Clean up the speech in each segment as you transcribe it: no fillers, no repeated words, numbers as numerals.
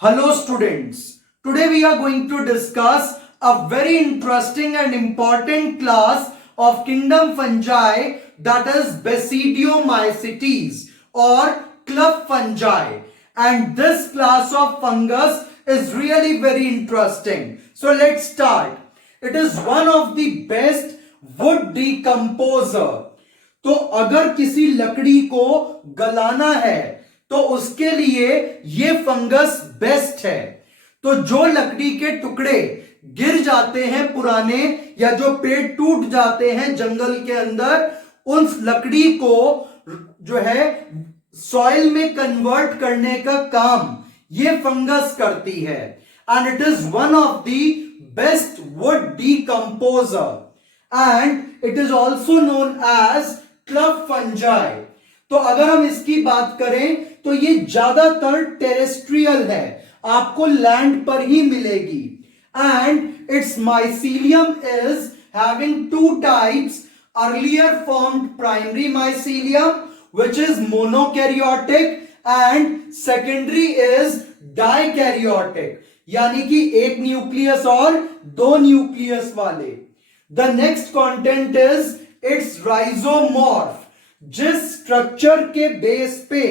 Hello students, today we are going to discuss a very interesting and important class of kingdom fungi, that is Basidiomycetes or club fungi, and this class of fungus is really very interesting. So let's start. It is one of the best wood decomposer. तो अगर किसी लकड़ी को गलाना है तो उसके लिए ये फंगस बेस्ट है। तो जो लकड़ी के टुकड़े गिर जाते हैं पुराने, या जो पेड़ टूट जाते हैं जंगल के अंदर, उस लकड़ी को जो है सॉइल में कन्वर्ट करने का काम ये फंगस करती है। And it is one of the best wood decomposer and it is also known as club fungi. तो अगर हम इसकी बात करें तो ये ज्यादातर टेरेस्ट्रियल है, आपको लैंड पर ही मिलेगी। And its mycelium is having two types, earlier formed primary mycelium which is monokaryotic and secondary is dikaryotic, यानी कि एक न्यूक्लियस और दो न्यूक्लियस वाले। The next content is its rhizomorph, जिस स्ट्रक्चर के बेस पे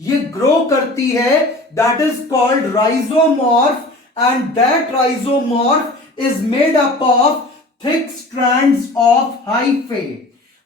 ये ग्रो करती है that is called rhizomorph, and that rhizomorph is made up of thick strands of hyphae.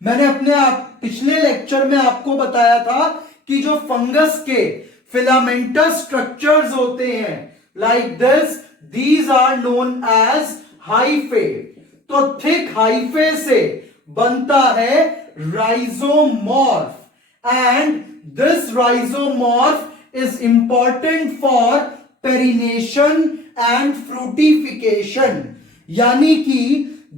मैंने अपने पिछले लेक्चर में आपको बताया था कि जो फंगस के फिलामेंटस स्ट्रक्चर्स होते हैं like this, these are known as hyphae. तो थिक हाइफे से बनता है rhizomorph, and this rhizomorph is important for perennation and fructification, यानी कि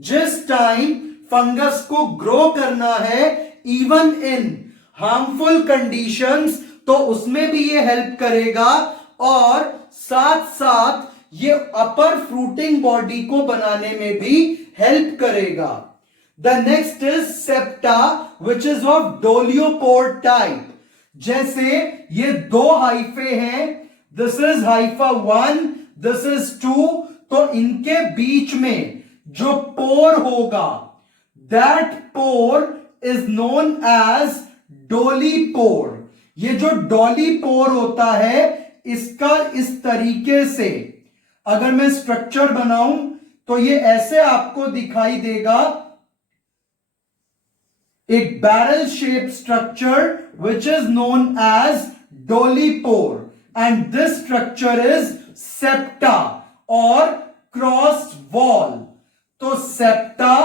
जिस टाइम फंगस को ग्रो करना है इवन इन हार्मफुल कंडीशंस, तो उसमें भी ये हेल्प करेगा और साथ साथ ये अपर फ्रूटिंग बॉडी को बनाने में भी हेल्प करेगा। The next is septa, which is of doliopode type. जैसे ये दो हाइफे हैं, this is Haifa 1, this is 2, तो इनके बीच में जो पोर होगा that pore is known as dolipore. ये जो डोलीपोर होता है इसका इस तरीके से अगर मैं स्ट्रक्चर बनाऊं तो ये ऐसे आपको दिखाई देगा, एक barrel shape structure which is known as dolipore, and this structure is septa or cross wall। तो सेप्टा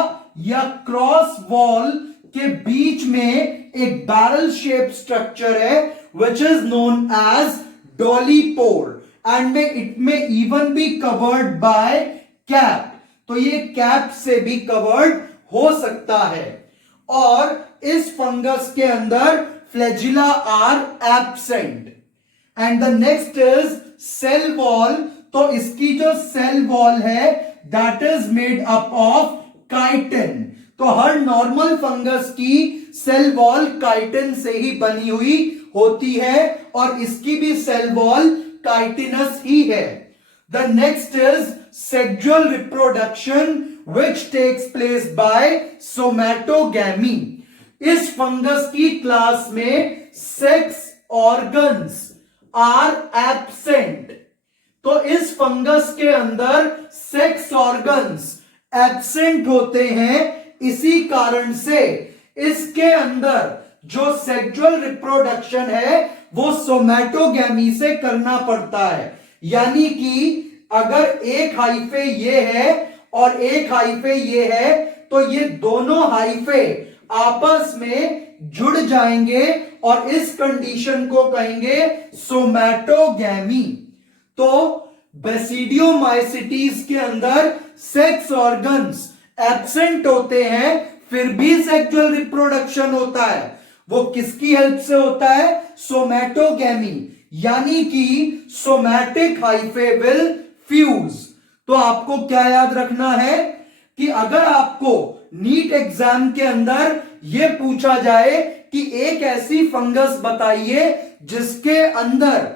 या क्रॉस वॉल के बीच में एक बैरल शेप स्ट्रक्चर है which is known as dolipore, and it may even be covered by cap। तो ये cap से भी कवर्ड हो सकता है। और इस फंगस के अंदर flagella are absent. And the next is cell wall. तो इसकी जो सेल वॉल है that is made up of chitin. तो हर नॉर्मल फंगस की सेल वॉल काइटिन से ही बनी हुई होती है और इसकी भी सेल वॉल काइटिनस ही है। The next is sexual reproduction which takes place by somatogamy। इस फंगस की क्लास में सेक्स ऑर्गन्स आर एब्सेंट। तो इस फंगस के अंदर सेक्स ऑर्गन्स एब्सेंट होते हैं, इसी कारण से इसके अंदर जो सेक्सुअल रिप्रोडक्शन है वो सोमैटोगैमी से करना पड़ता है। यानी कि अगर एक हाइफे ये है और एक हाइफे ये है तो ये दोनों हाइफे आपस में जुड़ जाएंगे और इस कंडीशन को कहेंगे सोमैटोगैमी। तो बेसिडियोमाइसिटीज के अंदर सेक्स ऑर्गन्स एब्सेंट होते हैं फिर भी सेक्सुअल रिप्रोडक्शन होता है। वो किसकी हेल्प से होता है? सोमैटोगैमी, यानी कि सोमैटिक हाइफे विल फ्यूज। तो आपको क्या याद रखना है कि अगर आपको नीट एग्जाम के अंदर यह पूछा जाए कि एक ऐसी फंगस बताइए जिसके अंदर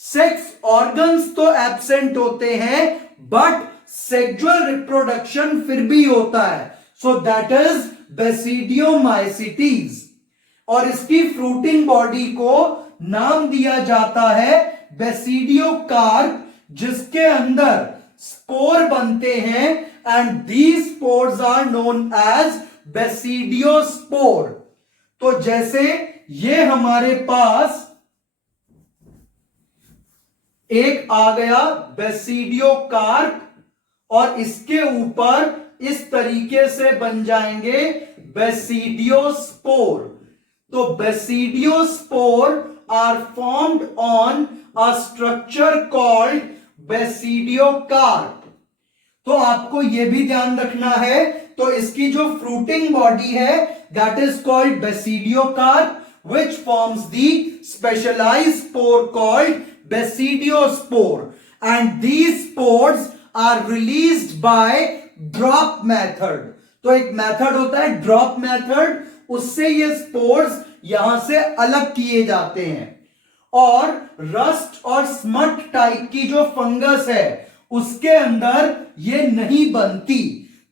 सेक्स ऑर्गन्स तो एब्सेंट होते हैं बट सेक्सुअल रिप्रोडक्शन फिर भी होता है, सो दैट इज बेसिडियोमाइसिटीज। और इसकी फ्रूटिंग बॉडी को नाम दिया जाता है बेसिडियोकार्प, जिसके अंदर स्पोर बनते हैं and these spores are known as basidiospore. तो जैसे ये हमारे पास एक आ गया बेसिडियोकार्प और इसके ऊपर इस तरीके से बन जाएंगे बेसिडियोस्पोर। तो basidiospore are formed on a structure called basidiocarp. तो आपको यह भी ध्यान रखना है, तो इसकी जो फ्रूटिंग बॉडी है that is called basidiocarp which forms the specialized spore called besidiospore, and these spores are released by drop method। तो एक मेथड होता है ड्रॉप मेथड, उससे ये स्पोर्स यहां से अलग किए जाते हैं। और रस्ट और स्मट टाइप की जो फंगस है उसके अंदर ये नहीं बनती,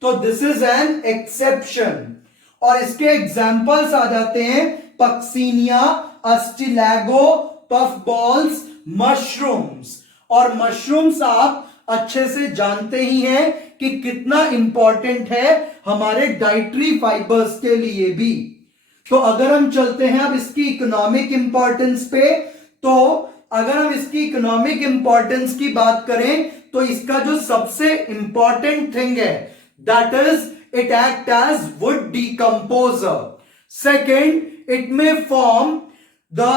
तो दिस इज एन एक्सेप्शन। और इसके एग्जाम्पल्स आ जाते हैं Puccinia, Ustilago, puff balls, mushrooms. और मशरूम्स आप अच्छे से जानते ही हैं कि कितना इंपॉर्टेंट है हमारे डाइटरी फाइबर्स के लिए भी। तो अगर हम चलते हैं अब इसकी इकोनॉमिक इंपॉर्टेंस पे, तो अगर हम इसकी इकोनॉमिक इंपॉर्टेंस की बात करें तो इसका जो सबसे इंपॉर्टेंट थिंग है that is it act as wood decomposer. Second, it may form the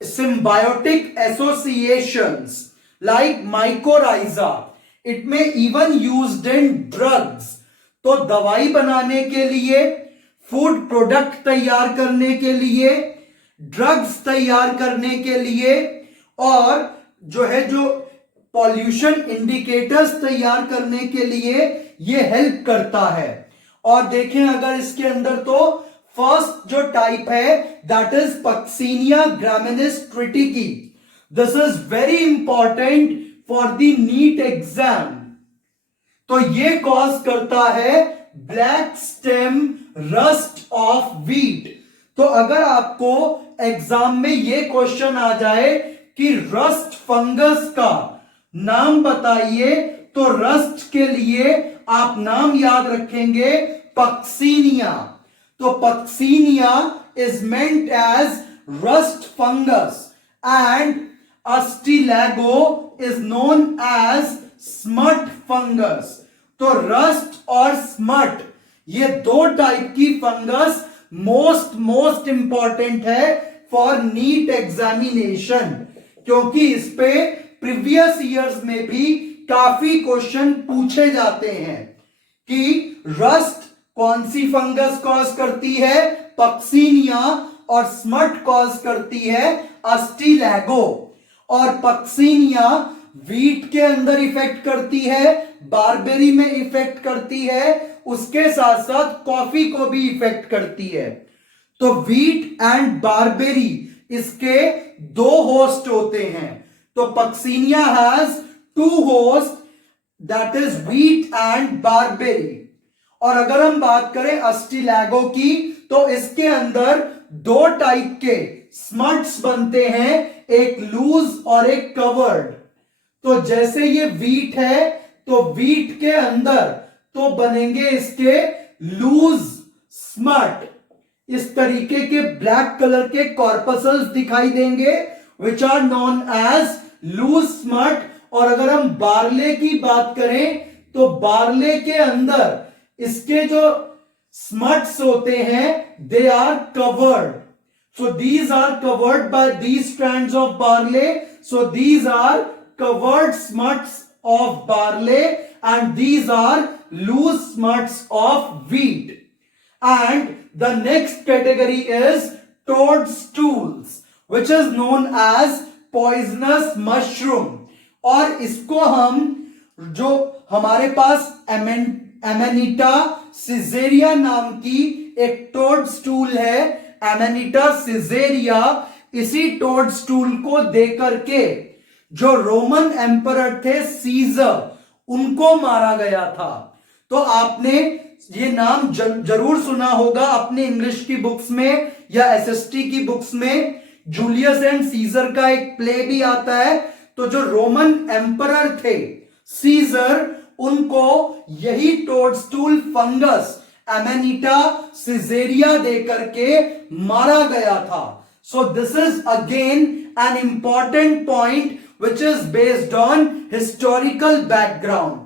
symbiotic associations like mycorrhiza. It may even used in drugs. तो दवाई बनाने के लिए, फूड प्रोडक्ट तैयार करने के लिए, ड्रग्स तैयार करने के लिए, और जो पॉल्यूशन इंडिकेटर्स तैयार करने के लिए ये हेल्प करता है। और देखें अगर इसके अंदर, तो फर्स्ट जो टाइप है that is Puccinia graminis tritici. This is very important for the NEET exam. तो ये कॉज करता है black stem rust of wheat. तो अगर आपको एग्जाम में ये क्वेश्चन आ जाए कि रस्ट फंगस का नाम बताइए, तो रस्ट के लिए आप नाम याद रखेंगे पक्सीनिया। तो Puccinia is meant as rust fungus and Ustilago is known as smut fungus. तो रस्ट और स्मट ये दो टाइप की फंगस मोस्ट इंपॉर्टेंट है फॉर नीट एग्जामिनेशन, क्योंकि इस पे प्रीवियस ईयर्स में भी काफी क्वेश्चन पूछे जाते हैं कि रस्ट कौन सी फंगस कॉज करती है, पक्सीनिया, और स्मट कॉज करती है अस्टिलैगो। और पक्सीनिया व्हीट के अंदर इफेक्ट करती है, बारबेरी में इफेक्ट करती है, उसके साथ साथ कॉफी को भी इफेक्ट करती है। तो व्हीट एंड बारबेरी इसके दो होस्ट होते हैं। तो puccinia has two host that is wheat and barberry. और अगर हम बात करें अस्टिलैगो की, तो इसके अंदर दो टाइप के स्मट्स बनते हैं, एक लूज और एक कवर्ड। तो जैसे ये व्हीट है, तो व्हीट के अंदर तो बनेंगे इसके लूज स्मट, इस तरीके के ब्लैक कलर के कॉर्पसल्स दिखाई देंगे which are known as loose smut. और अगर हम बार्ले की बात करें, तो बार्ले के अंदर इसके जो स्मट्स होते हैं they are covered. So these are covered by these strands of barley. So these are covered smuts of barley and these are loose smuts of wheat. And the next category is toadstools, which is known as poisonous mushroom. और इसको हम जो हमारे पास एमेनिटा सिजेरिया नाम की एक टोडस्टूल है, एमेनिटा सिजेरिया, इसी टोडस्टूल को देकर के जो रोमन एम्परर थे सीजर, उनको मारा गया था। तो आपने ये नाम जरूर सुना होगा अपने इंग्लिश की बुक्स में या एसएसटी की बुक्स में। जूलियस एंड सीजर का एक प्ले भी आता है। तो जो रोमन एम्परर थे सीजर, उनको यही टोडस्टूल फंगस एमेनिटा सिजेरिया देकर के मारा गया था। So this is again an important point which is based on historical background.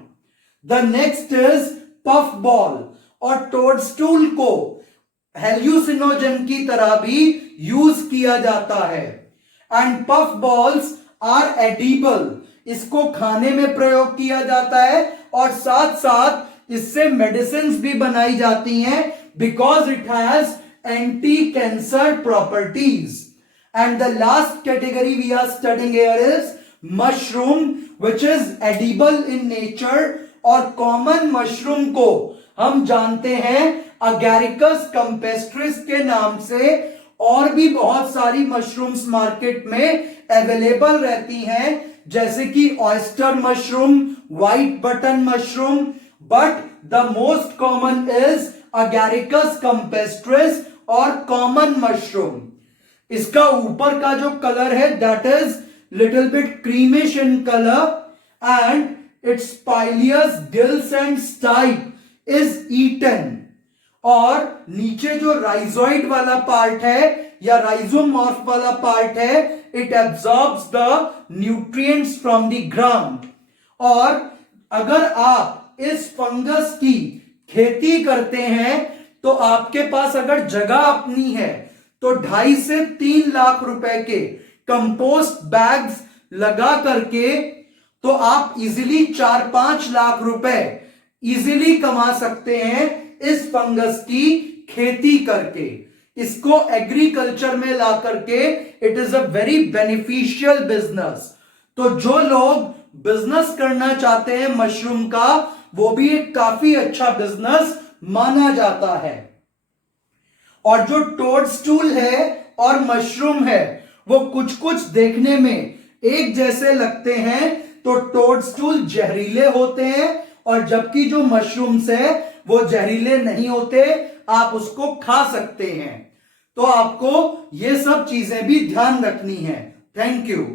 The next is puffball और टोडस्टूल को हेल्यूसिनोजन की तरह भी यूज किया जाता है। And puff balls are edible, इसको खाने में प्रयोग किया जाता है और साथ साथ इससे मेडिसिन भी बनाई जाती हैं because it has anti cancer properties. And the last category we are studying here is mushroom which is edible in nature. और कॉमन मशरूम को हम जानते हैं अगैरिकस कैम्पेस्ट्रिस के नाम से। और भी बहुत सारी मशरूम्स मार्केट में अवेलेबल रहती हैं जैसे कि oyster mushroom, white button mushroom, but the most common is Agaricus campestris और कॉमन मशरूम। इसका ऊपर का जो कलर है that is little bit creamish in color and its pileus gills and stipe is eaten। और नीचे जो राइजोइड वाला पार्ट है या राइजोमॉर्फ वाला पार्ट है, it absorbs the nutrients from the ground। और अगर आप इस फंगस की खेती करते हैं तो आपके पास अगर जगह अपनी है तो 2.5 से 3 लाख रुपए के कंपोस्ट बैग्स लगा करके तो आप इजीली 4-5 लाख रुपए इजीली कमा सकते हैं इस फंगस की खेती करके। इसको एग्रीकल्चर में ला करके it is a very beneficial business. तो जो लोग बिजनेस करना चाहते हैं मशरूम का, वो भी एक काफी अच्छा बिजनेस माना जाता है। और जो टोडस्टूल है और मशरूम है वो कुछ कुछ देखने में एक जैसे लगते हैं। तो टोडस्टूल जहरीले होते हैं और जबकि जो मशरूम्स है वो जहरीले नहीं होते, आप उसको खा सकते हैं। तो आपको ये सब चीजें भी ध्यान रखनी है। Thank you.